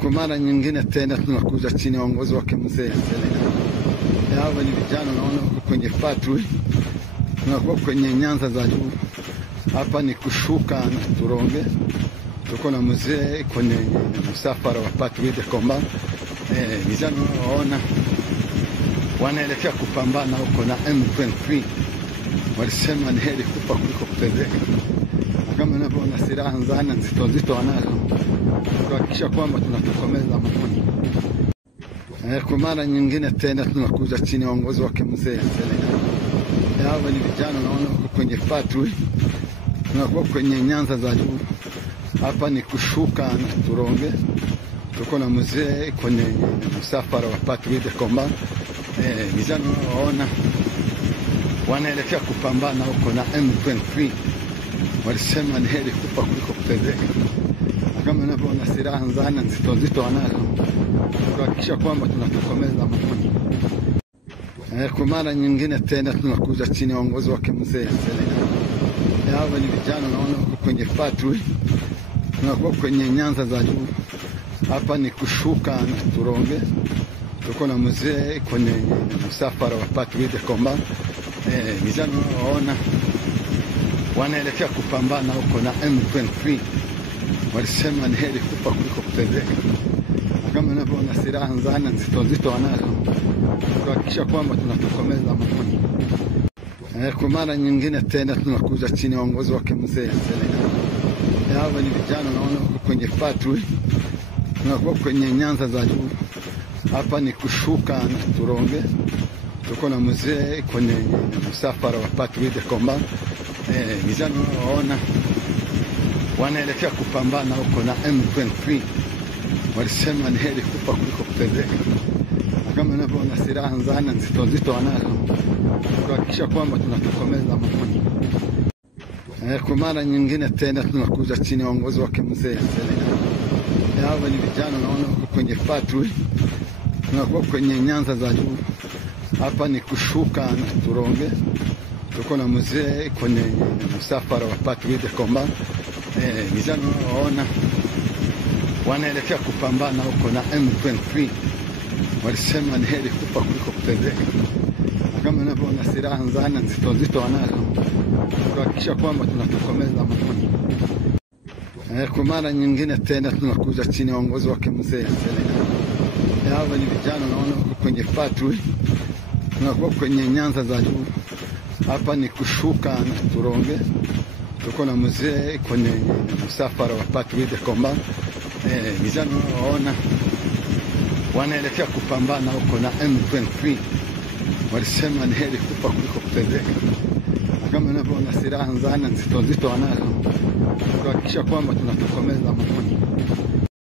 Kwa mara nyingine tena tunakuja chini ya uongozi wake mzee. Hawa ni vijana naona kwenye patrol, tunakuwa kwenye nyanza za juu. Hapa ni kushuka na Turonge, tuko na mzee kwenye msafara wa patrol de combat. Vijana waona wanaelekea kupambana huko na M23. Walisema ni heri kufa kuliko kutezeka. Kama unavyoona silaha nzana nzito wanazo kuhakikisha kwamba tunatokomeza mkuni. Kwa mara nyingine tena tunakuja chini ya uongozi wake mzee. Hawa ni vijana naona kwenye patrol, tunakuwa kwenye nyanza za juu. Hapa ni kushuka na Turonge, tuko na mzee kwenye msafara wa patrol de combat. Vijana waona wanaelekea kupambana huko na M23. Walisema ni heri kufa kuliko kutezeka. Kama unavyoona silaha nzana nzito wanazo kuhakikisha kwamba tunatokomeza mkuni. Kwa mara nyingine tena tunakuja chini ya uongozi wake mzee. Hawa ni vijana naona kwenye patrol, tunakuwa kwenye nyanza za juu. Hapa ni kushuka na Turonge, tuko na mzee kwenye msafara wa patrol de combat. Vijana waona wanaelekea kupambana huko na M23. Walisema ni heri kufa kuliko kutezeka. Kama unavyoona silaha nzana nzito wanazo kuhakikisha kwamba tunatokomeza mkuni. Kwa mara nyingine tena tunakuja chini ya uongozi wake mzee. Hawa ni vijana naona kwenye patrol, tunakuwa kwenye nyanza za juu. Hapa ni kushuka na Turonge, tuko na mzee kwenye msafara wa patrol de combat. Vijana waona wanaelekea kupambana huko na M23. Walisema ni heri kufa kuliko kutezeka. Kama unavyoona silaha nzana nzito wanazo kuhakikisha kwamba tunatokomeza mkuni. Kwa mara nyingine tena tunakuja chini ya uongozi wake mzee. Hawa ni vijana naona kwenye patrol, tunakuwa kwenye nyanza za juu. Hapa ni kushuka na Turonge, tuko na mzee kwenye msafara wa patrol de combat. Vijana waona wanaelekea kupambana huko na M23. Walisema ni heri kufa kuliko kutezeka. Kama unavyoona silaha nzana nzito wanazo kuhakikisha kwamba tunatokomeza mkuni. Kwa mara nyingine tena tunakuja chini ya uongozi wake mzee. Hawa ni vijana naona kwenye patrol, tunakuwa kwenye nyanza za juu. Hapa ni kushuka na Turonge, tuko na mzee kwenye msafara wa patrol de combat. Vijana waona wanaelekea kupambana huko na M23. Walisema ni heri kufa kuliko kutezeka. Kama unavyoona silaha nzana nzito wanazo kuhakikisha kwamba tunatokomeza mkuni.